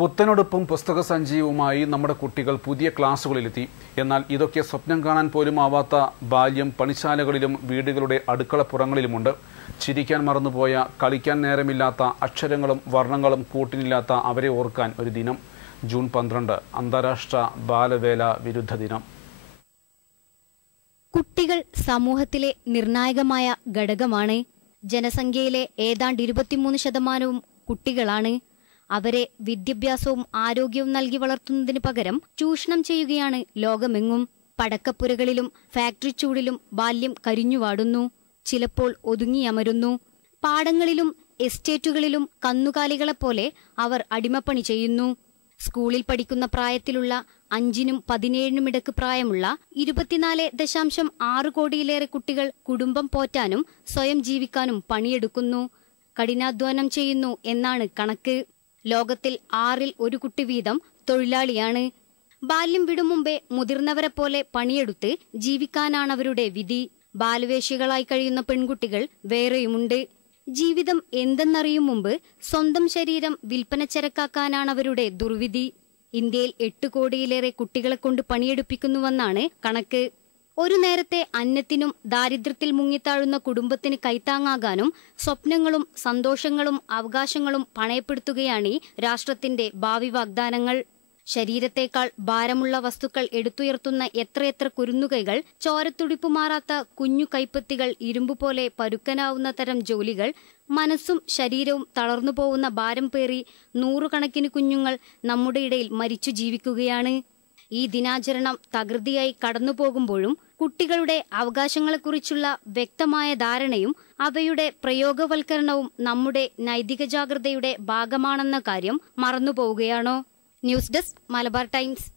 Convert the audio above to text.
പുത്തനൊടുപ്പും പുസ്തക സഞ്ചയവുമായി നമ്മുടെ കുട്ടികൾ പുതിയ ക്ലാസുകളിലെത്തി. എന്നാൽ ഇതൊക്കെ സ്വപ്നം കാണാൻ പോലും ആവാത്ത ബാല്യം പണിശാലകളിലും വീടുകളുടെ അടുക്കളപ്പുറങ്ങളിലുമുണ്ട്. ചിരിക്കാൻ മറന്നുപോയ, കളിക്കാൻ നേരമില്ലാത്ത, അക്ഷരങ്ങളും വർണ്ണങ്ങളും കൂട്ടിനില്ലാത്ത അവരെ ഓർക്കാൻ ഒരു ദിനം. ജൂൺ 12 അന്താരാഷ്ട്ര ബാലവേല വിരുദ്ധ ദിനം. കുട്ടികൾ സമൂഹത്തിലെ നിർണായകമായ ഘടകമാണ്. ജനസംഖ്യയിലെ ഏതാണ്ട് 23% കുട്ടികളാണ്. അവരെ വിദ്യാഭ്യാസവും ആരോഗ്യവും നൽകി വളർത്തുന്നതിന് പകരം ചൂഷണം ചെയ്യുകയാണ് ലോകമെങ്ങും. പടക്കപ്പുരകളിലും ഫാക്ടറി ചൂടിലും ബാല്യം കരിഞ്ഞുവാടുന്നു. ചിലപ്പോൾ ഒതുങ്ങിയമരുന്നു. പാടങ്ങളിലും എസ്റ്റേറ്റുകളിലും കന്നുകാലികളെപ്പോലെ അവർ അടിമപ്പണി ചെയ്യുന്നു. സ്കൂളിൽ പഠിക്കുന്ന പ്രായത്തിലുള്ള 5-നും 17-നും ഇടക്ക് പ്രായമുള്ള 24.6 കോടിയിലേറെ കുട്ടികൾ കുടുംബം പോറ്റാനും സ്വയം ജീവിക്കാനും പണിയെടുക്കുന്നു, കഠിനാധ്വാനം ചെയ്യുന്നു എന്നാണ് കണക്ക്. ലോകത്തിൽ 6-ൽ 1 കുട്ടി വീതം തൊഴിലാളിയാണ്. ബാല്യം വിടും മുമ്പേ മുതിർന്നവരെ പോലെ പണിയെടുത്ത് ജീവിക്കാനാണവരുടെ വിധി. ബാലവേശ്യകളായി കഴിയുന്ന പെൺകുട്ടികൾ വേറെയുമുണ്ട്. ജീവിതം എന്തെന്നറിയും മുമ്പ് സ്വന്തം ശരീരം വിൽപ്പനച്ചരക്കാക്കാനാണവരുടെ ദുർവിധി. ഇന്ത്യയിൽ 8 കോടിയിലേറെ കുട്ടികളെ കൊണ്ട് പണിയെടുപ്പിക്കുന്നുവെന്നാണ് കണക്ക്. ഒരു നേരത്തെ അന്നത്തിനും ദാരിദ്ര്യത്തിൽ മുങ്ങിത്താഴുന്ന കുടുംബത്തിന് കൈത്താങ്ങാകാനും സ്വപ്നങ്ങളും സന്തോഷങ്ങളും അവകാശങ്ങളും പണയപ്പെടുത്തുകയാണ് ഈ രാഷ്ട്രത്തിന്റെ ഭാവി വാഗ്ദാനങ്ങൾ. ശരീരത്തേക്കാൾ ഭാരമുള്ള വസ്തുക്കൾ എടുത്തുയർത്തുന്ന എത്രയെത്ര കുരുന്നുകൈകൾ, ചോരത്തുടിപ്പ് മാറാത്ത കുഞ്ഞു കൈപ്പത്തികൾ, ഇരുമ്പുപോലെ പരുക്കനാവുന്ന തരം ജോലികൾ, മനസ്സും ശരീരവും തളർന്നു പോകുന്ന ഭാരം പേറി 100 കണക്കിന് കുഞ്ഞുങ്ങൾ നമ്മുടെ ഇടയിൽ മരിച്ചു ജീവിക്കുകയാണ്. ഈ ദിനാചരണം തകൃതിയായി കടന്നുപോകുമ്പോഴും കുട്ടികളുടെ അവകാശങ്ങളെക്കുറിച്ചുള്ള വ്യക്തമായ ധാരണയും അവയുടെ പ്രയോഗവൽക്കരണവും നമ്മുടെ നൈതിക ജാഗ്രതയുടെ ഭാഗമാണെന്ന കാര്യം മറന്നുപോവുകയാണോ? News desk, Malabar times.